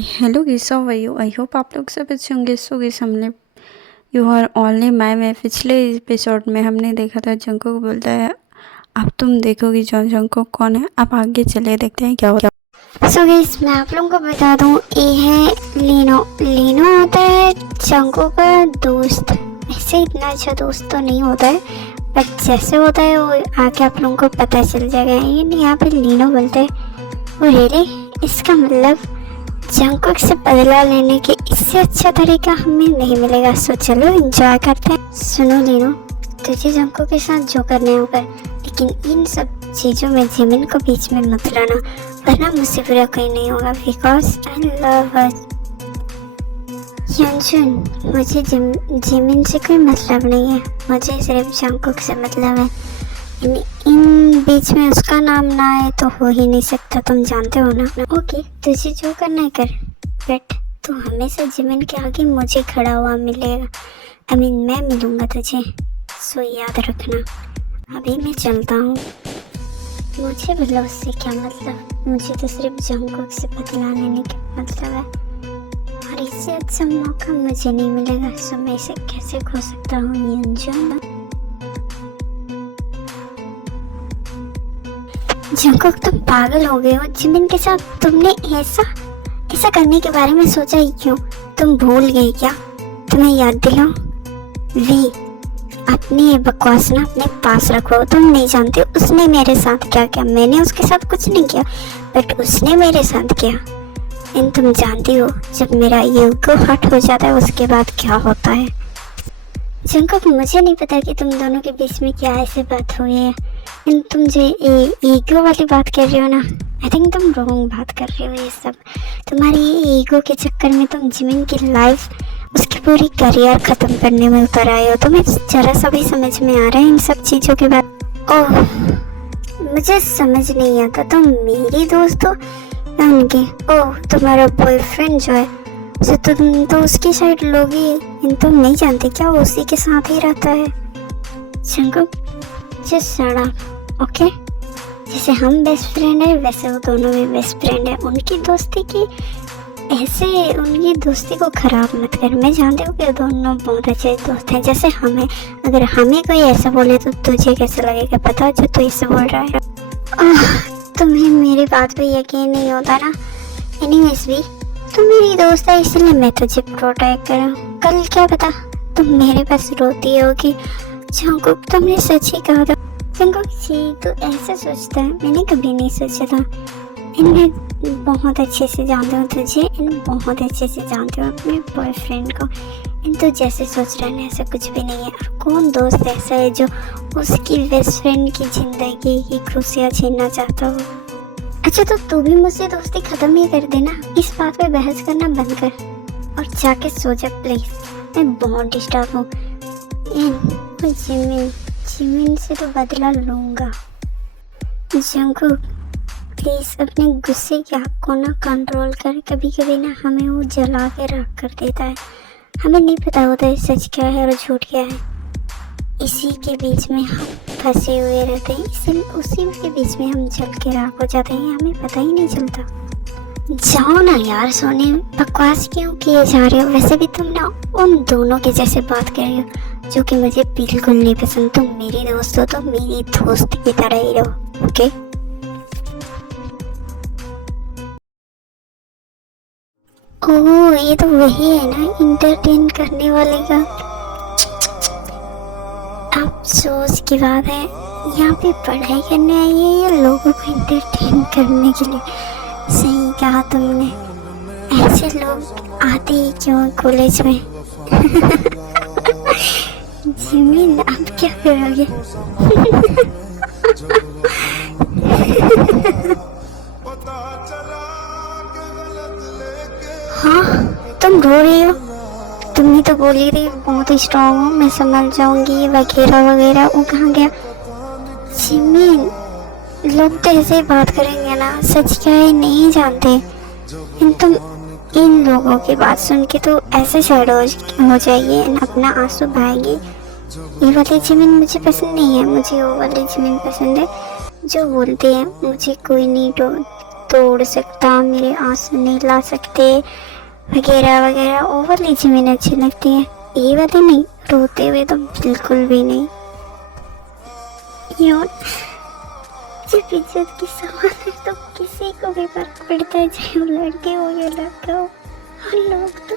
Hello guys, how are you? I hope आप लोग सब अच्छे होंगे। सो गाइस, हमने यू आर ओनली माय में पिछले एपिसोड में हमने देखा था जंकुक बोलता है अब तुम देखोगी जंकुक कौन है। अब आगे चले देखते हैं क्या होता है। सो गाइस, मैं आप लोगों को बता दूं, ये है लीनो। लीनो होता है जंकुक का दोस्त। ऐसे इतना अच्छा दोस्त तो नहीं होता है, बट जैसे होता है वो आके आप लोगों को पता चल जाएगा। ये यहाँ पे लीनो बोलते हैं वो रियली, इसका मतलब जंकुक से बदला लेने के इससे अच्छा तरीका हमें नहीं मिलेगा। सो चलो एंजॉय करते हैं। सुनो लीनो, तुझे जंकुक के साथ जो करना है वो कर, लेकिन इन सब चीज़ों में जिमिन को बीच में मत लाना, वरना मुझसे बुरा कोई नहीं होगा। बिकॉज आई लव हर। यंजुन, मुझे जिमिन से कोई मतलब नहीं है, मुझे सिर्फ जंकुक से मतलब है। इन बीच में उसका नाम ना आए तो हो ही नहीं सकता, तुम जानते हो ना। ओके, तुझे जो करना है कर, बट तू हमेशा जिमिन के आगे मुझे खड़ा हुआ मिलेगा। मैं मिलूंगा तुझे, सो याद रखना। अभी मैं चलता हूँ। मुझे मतलब उससे क्या मतलब, मुझे तो सिर्फ जंकुक से बदला लेने का मतलब है, और इससे अच्छा मौका मुझे नहीं मिलेगा। सो मैं इसे कैसे खो सकता हूँ यंजुन? जंकुक, तुम पागल हो गए हो। जिमिन के साथ तुमने ऐसा ऐसा करने के बारे में सोचा ही क्यों? तुम भूल गए क्या? तुम्हें याद दिलाओ। वी, अपनी ये बकवास ना अपने पास रखो। तुम नहीं जानते उसने मेरे साथ क्या किया। मैंने उसके साथ कुछ नहीं किया, बट उसने मेरे साथ किया। इन तुम जानती हो, जब मेरा ईगो हट हो जाता है उसके बाद क्या होता है। जंकुक, मुझे नहीं पता कि तुम दोनों के बीच में क्या ऐसी बात हुई है। तुम जो ईगो वाली बात कर रहे हो ना, आई थिंक तुम रॉन्ग बात कर रहे हो। ये सब तुम्हारी ये ईगो के चक्कर में तुम जिमिन की लाइफ, उसकी पूरी करियर खत्म करने में उतर आए हो। तुम्हें जरा सा भी समझ में आ रहा है इन सब चीज़ों के बाद? ओह, मुझे समझ नहीं आता, तुम मेरी दोस्त हो या उनकी? ओह, तुम्हारा बॉयफ्रेंड जो है उसे तुम तो उसकी साइड लोगी। तुम नहीं जानते क्या वो उसी के साथ ही रहता है। Jungkook, just shut up, okay? जैसे हम बेस्ट फ्रेंड है वैसे वो दोनों भी बेस्ट फ्रेंड है। उनकी दोस्ती की ऐसे उनकी दोस्ती को खराब मत कर। मैं जानती हूँ कि दोनों बहुत अच्छे दोस्त हैं, जैसे हम हैं। अगर हमें कोई ऐसा बोले तो तुझे कैसे लगेगा, पता जो तू इससे बोल रहा है? तुम्हें मेरी बात पे यकीन नहीं होता ना। एनीवेज भी, तू मेरी दोस्त है इसलिए मैं तुझे प्रोटेक्ट कर रहा हूँ। कल क्या पता तुम मेरे पास रोती होगी। जंकुक, तुमने सच ही कहा था। जंकुक जी, तू ऐसे सोचता है, मैंने कभी नहीं सोचा था। मैं बहुत अच्छे से जानती हूँ तुझे, बहुत अच्छे से जानती हूँ अपने बॉयफ्रेंड को। तो जैसे सोच रहा है ना, ऐसा कुछ भी नहीं है। और कौन दोस्त ऐसा है जो उसकी बेस्ट फ्रेंड की जिंदगी की खुशियाँ छीनना चाहता हो? अच्छा, तो तू भी मुझसे दोस्ती खत्म ही कर देना। इस बात पे बहस करना बंद कर और जाके सो जा प्लीज। मैं बहुत डिस्टर्ब हूँ। जिमिन से तो बदला लूंगा। जंकुक, प्लीज अपने गुस्से की आग को ना कंट्रोल कर। कभी कभी ना हमें वो जला के राख कर देता है। हमें नहीं पता होता है सच क्या है और झूठ क्या है। इसी के बीच में हम फंसे हुए रहते हैं, इसी उसी के बीच में हम जल के राख हो जाते हैं, हमें पता ही नहीं चलता। जाओ ना यार सोने, बकवास क्यों किए जा रहे हो? वैसे भी तुम ना उन दोनों के जैसे बात कर रहे हो जो कि मुझे बिल्कुल नहीं पसंद। तुम मेरी दोस्त हो तो मेरी दोस्त की तरह ही रहो, ओके? ओह, ये तो वही है ना इंटरटेन करने वाले का। अफसोस की बात है, यहाँ पे पढ़ाई करने आई है या लोगों को इंटरटेन करने के लिए? सही कहा तुमने, ऐसे लोग आते ही क्यों कॉलेज में? जिमिन, अब क्या करोगे? हाँ, तुम रो रही हो? तुमने तो बोली थी बहुत स्ट्रांग हो, मैं संभल जाऊंगी वगैरह वगैरह। वो कहाँ गया? जिमिन, लोग तो ऐसे ही बात करेंगे ना, सच क्या है नहीं जानते। तुम इन लोगों की बात सुन के तो ऐसे सैड हो जाएगी, अपना आंसू बहाएगी। ये वाली जिमिन मुझे पसंद नहीं है, मुझे वो वाली जिमिन पसंद है जो बोलते हैं मुझे कोई नहीं तोड़ सकता, मेरे आंसू नहीं ला सकते वगैरह वगैरह। ओवरली जिमिन अच्छी लगती है, ये वाली नहीं, रोते हुए तो बिल्कुल भी नहीं। यार जब इज्जत की सवाल है तो किसी को भी फर्क पड़ता है, चाहे वो लड़के हो या लड़का हो। और लोग तो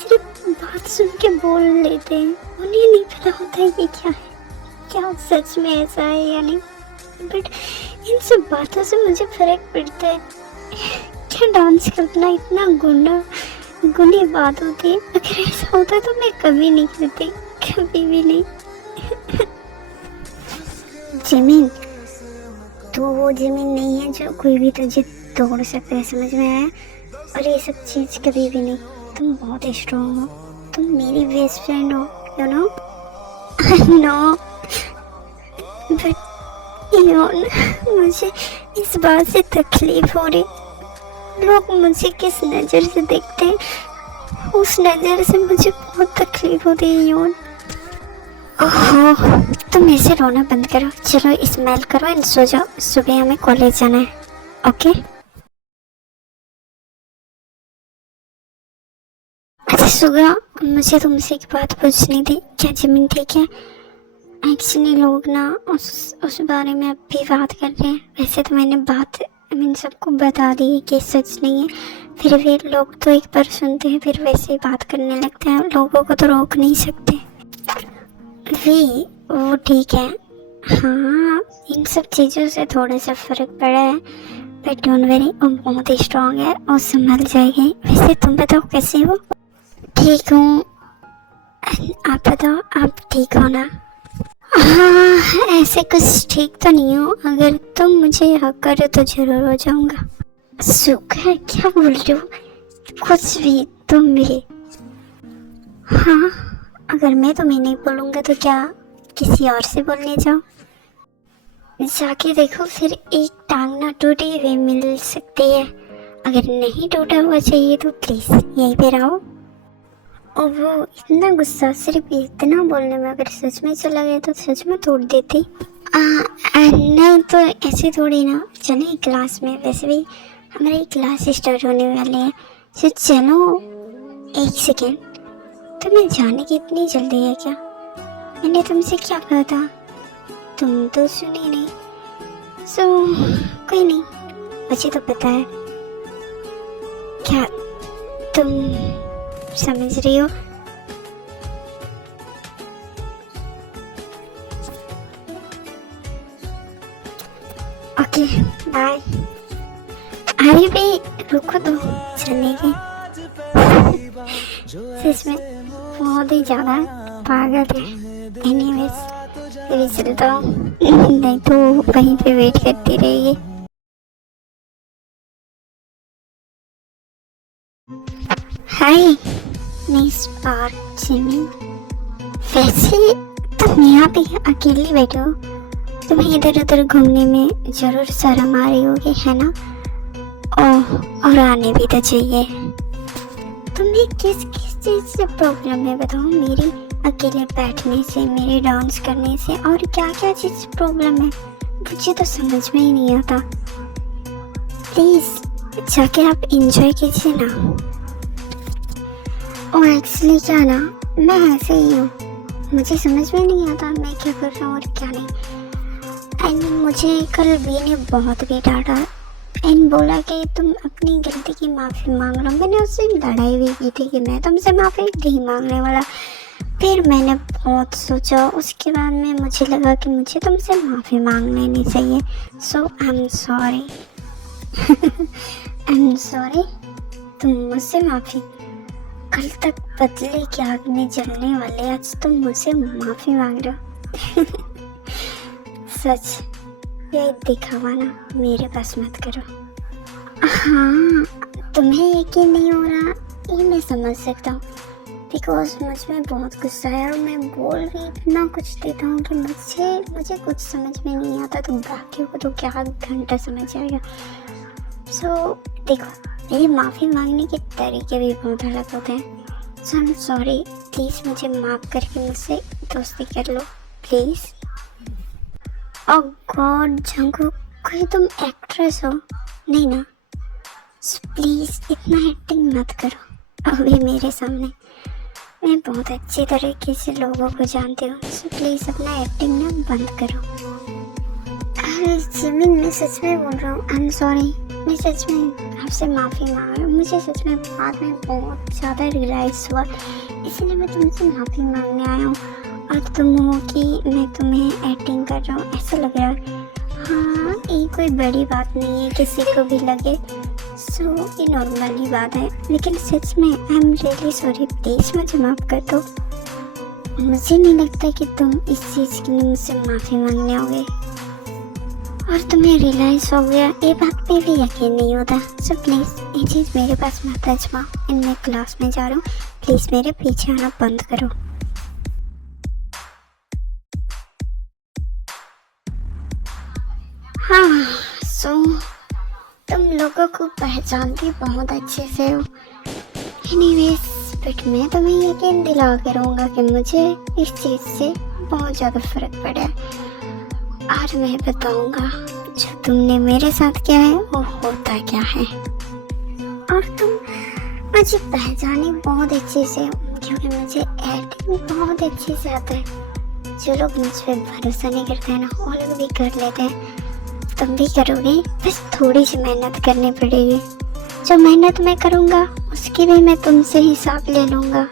सिर्फ बात सुन के बोल लेते हैं, उन्हें नहीं पता होता है ये क्या है, क्या सच में ऐसा है या नहीं। बट इन सब बातों से मुझे फर्क पड़ता है। क्या डांस करना इतना गुनी बात होती है? अगर ऐसा होता तो मैं कभी नहीं करती, कभी भी नहीं। जिमिन, तो वो जिमिन नहीं है जो कोई भी तुझे तोड़ सकता है, समझ में आया? और ये सब चीज़ कभी भी नहीं। तुम बहुत स्ट्रॉन्ग हो, तुम मेरी बेस्ट फ्रेंड हो, यू नो। नो बट मुझे इस बात से तकलीफ हो रही, लोग मुझे किस नज़र से देखते हैं, उस नज़र से मुझे बहुत तकलीफ होती है योन। ओहो, तुम ऐसे रोना बंद करो, चलो स्माइल करो एंड सो जाओ, सुबह हमें कॉलेज जाना है, ओके? अच्छा सुगा, मुझे तुमसे एक बात पूछनी थी, क्या जिमिन ठीक है? एक्चुअली लोग ना उस बारे में अब भी बात कर रहे हैं। वैसे तो मैंने बात सबको बता दी कि सच नहीं है, फिर भी लोग तो एक बार सुनते हैं फिर वैसे ही बात करने लगते हैं, लोगों को तो रोक नहीं सकते। वी वो ठीक है, हाँ इन सब चीज़ों से थोड़ा सा फर्क पड़ा है, बट डोंट वरी, वो बहुत ही स्ट्रॉन्ग है और संभल जाएगी। वैसे तुम बताओ कैसे हो? ठीक हूँ, आप बताओ आप ठीक हो ना? हाँ ऐसे कुछ ठीक तो नहीं हो, अगर तुम मुझे हक करो तो जरूर हो जाऊंगा। सुख है, क्या बोल रहे हो? कुछ भी, तुम भी। हाँ अगर मैं तुम्हें नहीं बोलूँगा तो क्या किसी और से बोलने जाओ? जाके देखो, फिर एक टांग ना टूटी हुई मिल सकती है, अगर नहीं टूटा हुआ चाहिए तो प्लीज़ यहीं पे रहो। और वो इतना गुस्सा सिर्फ इतना बोलने में अगर सच में चला गया तो सच में तोड़ देती। नहीं तो ऐसे थोड़ी ना, चले क्लास में, वैसे भी हमारी क्लास स्टार्ट होने वाली है। तो चलो एक सेकेंड, तुम्हें जाने की इतनी जल्दी है क्या? मैंने तुमसे क्या कहा था, तुम तो सुनी नहीं। सो कोई नहीं, मुझे तो पता है। क्या तुम समझ रही हो? Okay bye. अरे भी रुको तो, चलेगी। सच में बहुत ही ज़्यादा पागल है। एनीवेज अभी चलता हूँ, नहीं तो वहीं पे वेट करती रहेगी। हाय मिस पार्क जिमिन, वैसे तुम यहाँ पे अकेली बैठे हो, तुम्हें इधर उधर घूमने में जरूर शर्म आ रही होगी है ना? ओह, और आने भी तो चाहिए। तुम्हें किस किस चीज़ से प्रॉब्लम है बताओ? मेरी अकेले बैठने से, मेरे डांस करने से, और क्या क्या चीज़ प्रॉब्लम है मुझे तो समझ में ही नहीं आता। प्लीज़ जाके आप इंजॉय कीजिए ना। और एक्चुअली क्या ना, मैं ऐसे ही हूँ, मुझे समझ में नहीं आता मैं क्या कर रहा हूँ और क्या नहीं। एंड मुझे कल बी ने बहुत भी डांटा एंड बोला कि तुम अपनी गलती की माफ़ी मांग लो। मैंने उससे लड़ाई भी की थी कि मैं तुमसे माफ़ी नहीं मांगने वाला। फिर मैंने बहुत सोचा, उसके बाद में मुझे लगा कि मुझे तुमसे माफ़ी मांग लेनी चाहिए। So I am sorry. I am sorry, तुम मुझसे माफ़ी। कल तक बदले की आग में जलने वाले आज तुम मुझसे माफ़ी मांग रहे हो। सच, ये दिखावा ना मेरे पास मत करो। हाँ तुम्हें यकीन नहीं हो रहा, ये मैं समझ सकता हूँ, बिकॉज मुझ में बहुत गुस्सा है और मैं बोल भी इतना कुछ देता हूँ कि मुझे कुछ समझ में नहीं आता, तो बाकियों को तो क्या घंटा समझ आएगा। सो देखो, मेरी माफ़ी मांगने के तरीके भी बहुत अलग होते हैं। सो आई एम सॉरी, प्लीज़ मुझे माफ़ करके मुझसे दोस्ती कर लो प्लीज़। ओह गॉड जंगकुक, कोई तुम एक्ट्रेस हो? नहीं ना? प्लीज़ इतना एक्टिंग मत करो अभी मेरे सामने। मैं बहुत अच्छी तरीके से लोगों को जानती हूँ, सो प्लीज़ अपना एक्टिंग ना बंद करो। अरे जिमिन, मैं सच में बोल रहा हूँ, आई एम सॉरी। मैं सच में आपसे माफ़ी मांग रही हूँ। मुझे सच में बाद में बहुत ज़्यादा रियलाइज़ हुआ, इसलिए मैं तुमसे माफ़ी मांगने आया हूँ। और तुम हो कि मैं तुम्हें एक्टिंग कर रहा हूँ ऐसा लग रहा है। हाँ, ये कोई बड़ी बात नहीं है, किसी को भी लगे, सो ये नॉर्मल ही बात है। लेकिन सच में I am really sorry, please मुझे माफ़ कर दो। मुझे नहीं लगता कि तुम इस चीज़ के लिए मुझसे माफ़ी मांगने आओगे, और तुम्हें रियलाइज़ हो गया, ये बात पे भी यकीन नहीं होता। सो प्लीज़ ये चीज़ मेरे पास मत आजमाओ। मैं क्लास में जा रहा हूँ, प्लीज़ मेरे पीछे आना बंद करो। हाँ, सो तुम लोगों को पहचानती बहुत अच्छे से हो। एनीवेज, बट मैं तुम्हें यकीन दिला के रहूँगा कि मुझे इस चीज़ से बहुत ज़्यादा फ़र्क पड़ा है। आज मैं बताऊँगा जो तुमने मेरे साथ किया है वो होता क्या है। और तुम मुझे पहचाने बहुत अच्छे से हो, क्योंकि मुझे एक्टिंग बहुत अच्छे से आता है। जो लोग मुझ पर भरोसा नहीं करते हैं ना, वो लोग भी कर लेते हैं। तुम भी करोगे, बस थोड़ी सी मेहनत करनी पड़ेगी। जो मेहनत मैं करूँगा उसकी भी मैं तुमसे हिसाब ले लूँगा।